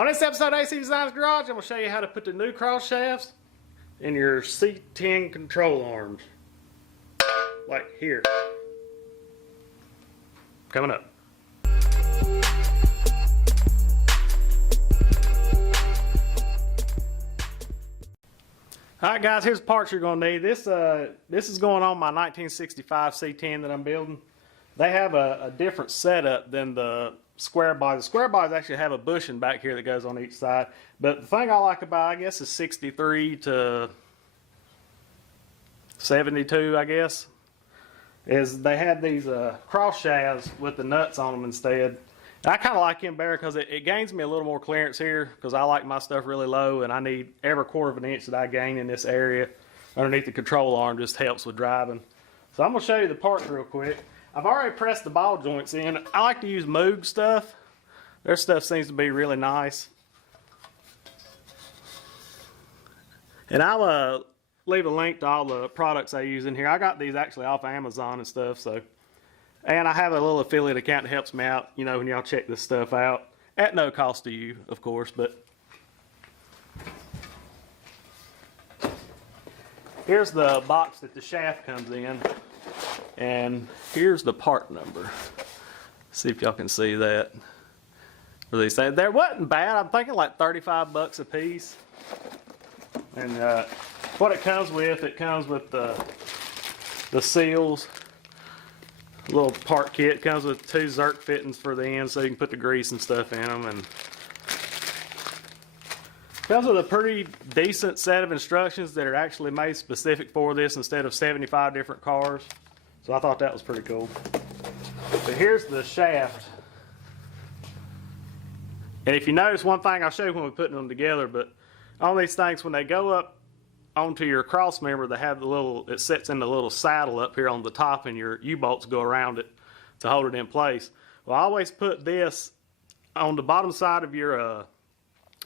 On this episode of AC Designs Garage, I'm going to show you how to put the new cross shafts in your C10 control arms. Like here. Coming up. Alright guys, here's the parts you're going to need. This is going on my 1965 C10 that I'm building. They have a different setup than the square bodies. The square bodies actually have a bushing back here that goes on each side. But the thing I like about, I guess, is 63 to 72, I guess, is they had these cross shafts with the nuts on them instead. I kind of like them better because it gains me a little more clearance here because I like my stuff really low and I need every quarter of an inch that I gain in this area underneath the control arm just helps with driving. So I'm going to show you the parts real quick. I've already pressed the ball joints in. I like to use Moog stuff. Their stuff seems to be really nice. And I'll leave a link to all the products I use in here. I got these actually off Amazon and stuff. And I have a little affiliate account that helps me out, you know, when y'all check this stuff out. At no cost to you, of course, but here's the box that the shaft comes in. And here's the part number. See if y'all can see that. They say there wasn't bad. I'm thinking like 35 bucks a piece. And what it comes with the seals. Little part kit. Comes with 2 Zerk fittings for the ends so you can put the grease and stuff in them. And comes with a pretty decent set of instructions that are actually made specific for this instead of 75 different cars. So I thought that was pretty cool. But here's the shaft. And if you notice one thing, I'll show you when we're putting them together, but on these things, when they go up onto your cross member, they have the little, it sits in the little saddle up here on the top and your U-bolts go around it to hold it in place. Well, I always put this on the bottom side of your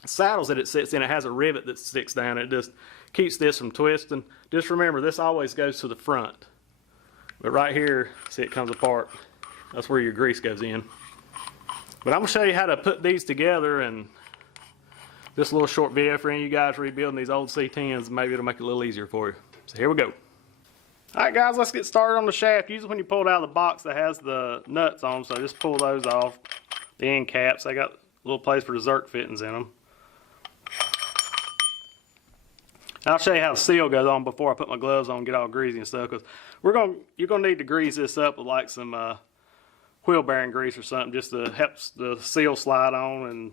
saddles that it sits in. It has a rivet that sticks down. It just keeps this from twisting. Just remember, this always goes to the front. But right here, see it comes apart. That's where your grease goes in. But I'm going to show you how to put these together, and just a little short video for any of you guys rebuilding these old C10s. Maybe it'll make it a little easier for you. So here we go. Alright guys, let's get started on the shaft. Usually when you pull it out of the box that has the nuts on them, so just pull those off. The end caps, they got a little place for the Zerk fittings in them. I'll show you how the seal goes on before I put my gloves on and get all greasy and stuff, because you're going to need to grease this up with like some wheel bearing grease or something just to help the seal slide on and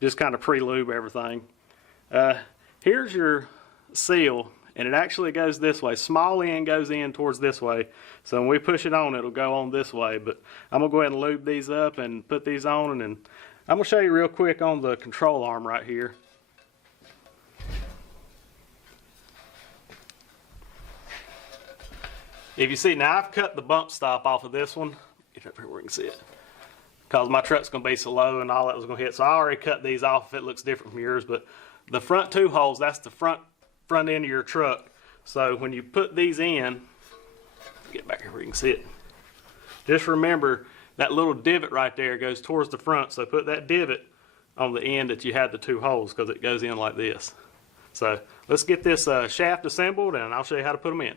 just kind of pre-lube everything. Here's your seal, and it actually goes this way. Small end goes in towards this way, so when we push it on, it'll go on this way. But I'm going to go ahead and lube these up and put these on, and I'm going to show you real quick on the control arm right here. If you see, now I've cut the bump stop off of this one. Get up here where you can see it. Because my truck's going to be so low and all that was going to hit. So I already cut these off if it looks different from yours. But the front 2 holes, that's the front end of your truck. So when you put these in, get back here where you can see it. Just remember that little divot right there goes towards the front. So put that divot on the end that you had the 2 holes because it goes in like this. So let's get this shaft assembled and I'll show you how to put them in.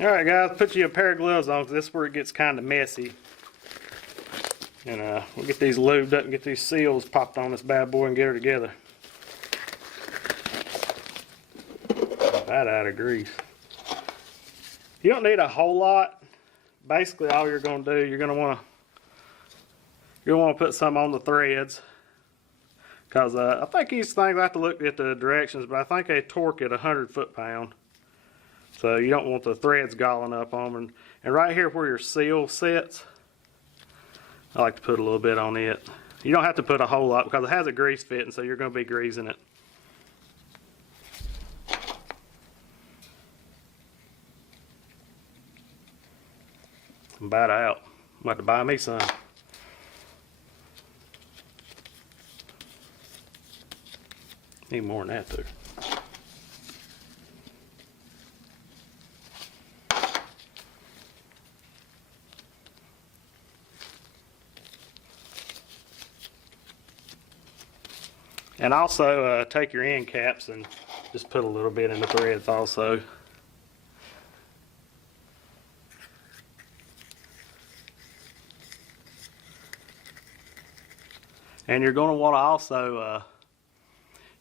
Alright guys, put you a pair of gloves on because this is where it gets kind of messy. And we'll get these lubed up and get these seals popped on this bad boy and get her together. That out of grease. You don't need a whole lot. Basically all you're going to do, you're going to want to put some on the threads. Because I think these things, I have to look at the directions, but I think they torque at 100 foot-pound. So you don't want the threads galling up on them. And right here where your seal sits, I like to put a little bit on it. You don't have to put a whole lot because it has a grease fitting, so you're going to be greasing it. I'm about out. I'm about to buy me some. Need more than that too. And also take your end caps and just put a little bit in the threads also. And you're going to want to also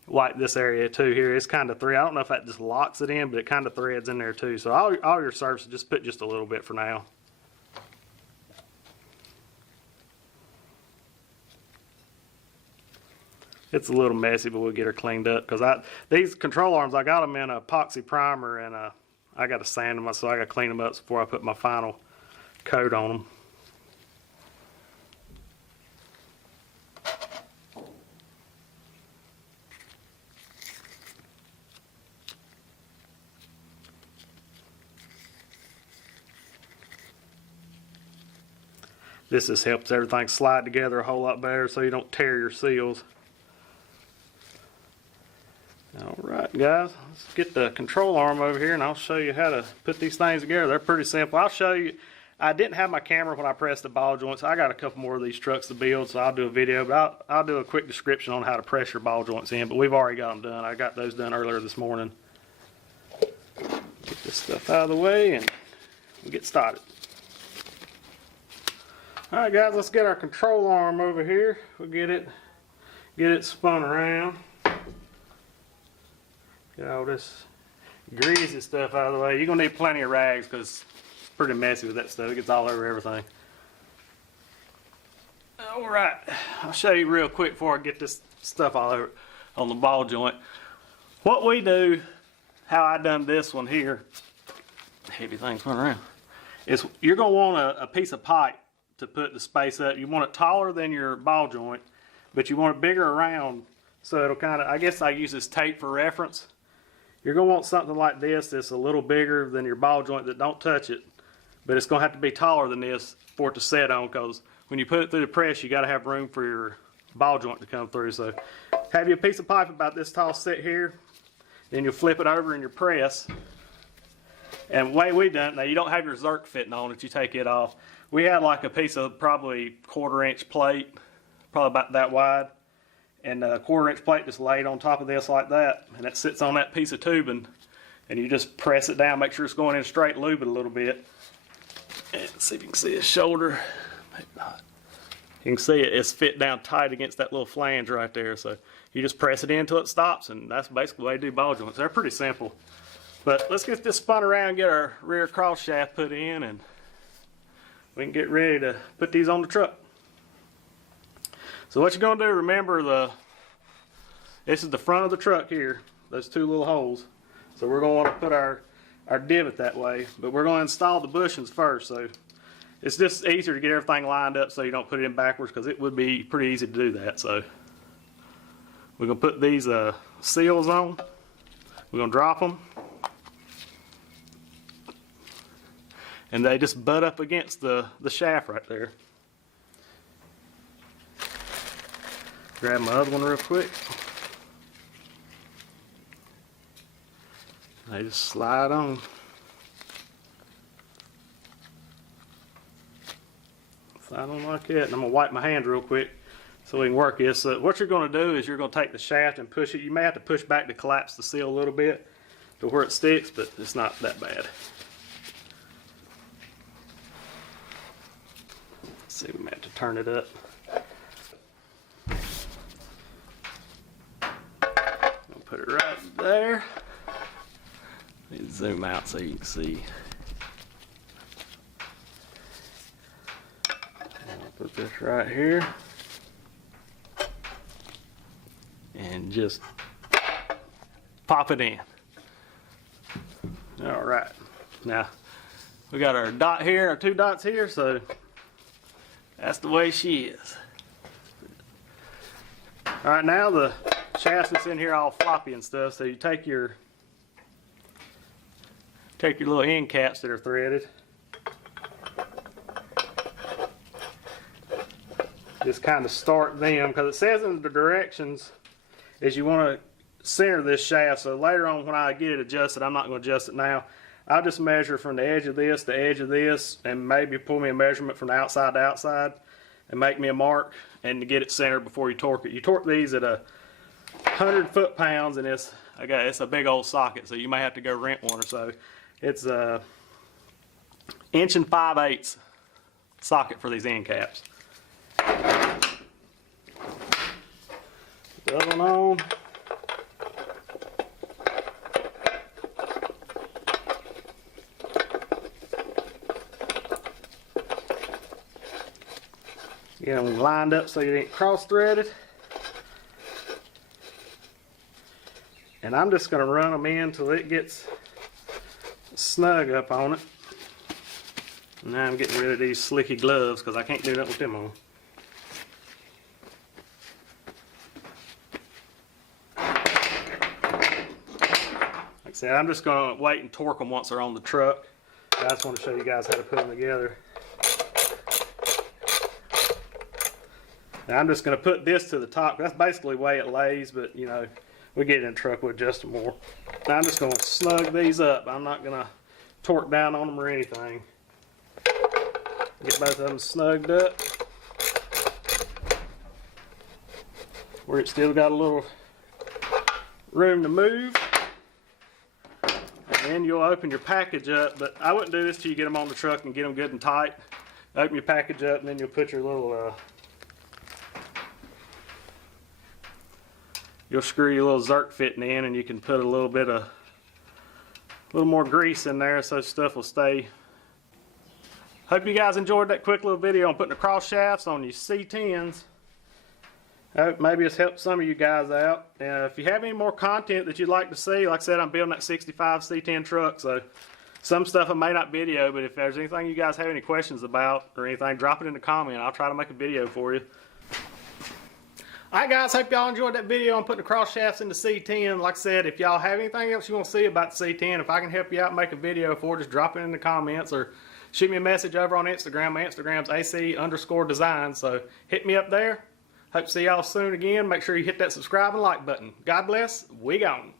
wipe this area too here. It's kind of thread. I don't know if that just locks it in, but it kind of threads in there too. So all your surfaces, just put just a little bit for now. It's a little messy, but we'll get her cleaned up. Because these control arms, I got them in a epoxy primer, and I got to sand them, so I got to clean them up before I put my final coat on them. This just helps everything slide together a whole lot better so you don't tear your seals. Alright guys, let's get the control arm over here and I'll show you how to put these things together. They're pretty simple. I'll show you. I didn't have my camera when I pressed the ball joints. I got a couple more of these trucks to build, so I'll do a video, but I'll do a quick description on how to press your ball joints in, but we've already got them done. I got those done earlier this morning. Get this stuff out of the way and we'll get started. Alright guys, let's get our control arm over here. We'll get it spun around. Get all this greasy stuff out of the way. You're going to need plenty of rags because it's pretty messy with that stuff. It gets all over everything. Alright, I'll show you real quick before I get this stuff all over on the ball joint. What we do, how I done this one here, heavy things going around, is you're going to want a piece of pipe to put the space up. You want it taller than your ball joint, but you want it bigger around so it'll kind of, I guess I use this tape for reference. You're going to want something like this that's a little bigger than your ball joint that don't touch it, but it's going to have to be taller than this for it to set on, because when you put it through the press, you got to have room for your ball joint to come through. So have you a piece of pipe about this tall set here, then you'll flip it over in your press. And the way we done it, now you don't have your Zerk fitting on it, you take it off. We had like a piece of probably 1/4 inch plate, probably about that wide, and a 1/4 inch plate just laid on top of this like that, and it sits on that piece of tubing, and you just press it down, make sure it's going in straight, lube it a little bit. And see if you can see his shoulder. Maybe not. You can see it's fit down tight against that little flange right there, so you just press it in until it stops, and that's basically the way they do ball joints. They're pretty simple. But let's get this spun around, get our rear cross shaft put in, and we can get ready to put these on the truck. So what you're going to do, remember this is the front of the truck here, those two little holes. So we're going to want to put our divot that way, but we're going to install the bushings first. So it's just easier to get everything lined up so you don't put it in backwards, because it would be pretty easy to do that. So we're going to put these seals on. We're going to drop them. And they just butt up against the shaft right there. Grab my other one real quick. They just slide on. Slide on like that. And I'm going to wipe my hand real quick so we can work this. So what you're going to do is you're going to take the shaft and push it. You may have to push back to collapse the seal a little bit to where it sticks, but it's not that bad. See, we might have to turn it up. I'll put it right there. Let me zoom out so you can see. I'll put this right here. And just pop it in. All right. Now, we got our dot here, our 2 dots here, so that's the way she is. Alright, now the chassis in here all floppy and stuff, so you take your little end caps that are threaded. Just kind of start them, because it says in the directions is you want to center this shaft, so later on when I get it adjusted, I'm not going to adjust it now. I'll just measure from the edge of this to the edge of this, and maybe pull me a measurement from the outside to outside and make me a mark and to get it centered before you torque it. You torque these at a 100 foot-pounds, and it's a big old socket, so you may have to go rent one or so. It's a 1 5/8 socket for these end caps. Put the other one on. Get them lined up so you ain't cross-threaded. And I'm just going to run them in until it gets snug up on it. Now I'm getting rid of these slicky gloves because I can't do nothing with them on. Like I said, I'm just going to wait and torque them once they're on the truck. I just want to show you guys how to put them together. Now I'm just going to put this to the top. That's basically the way it lays, but you know, we get it in the truck, we'll adjust them more. Now I'm just going to snug these up. I'm not going to torque down on them or anything. Get both of them snugged up, where it's still got a little room to move. And then you'll open your package up, but I wouldn't do this till you get them on the truck and get them good and tight. Open your package up, and then you'll put your little you'll screw your little Zerk fitting in, and you can put a little more grease in there so stuff will stay. Hope you guys enjoyed that quick little video on putting the cross shafts on your C10s. I hope maybe it's helped some of you guys out. If you have any more content that you'd like to see, like I said, I'm building that 65 C10 truck, so some stuff I may not video, but if there's anything you guys have any questions about or anything, drop it in the comment. I'll try to make a video for you. Alright guys, hope y'all enjoyed that video on putting the cross shafts in the C10. Like I said, if y'all have anything else you want to see about the C10, if I can help you out and make a video for it, just drop it in the comments or shoot me a message over on Instagram. My Instagram's AC_design, so hit me up there. Hope to see y'all soon again. Make sure you hit that subscribe and like button. God bless. We gone.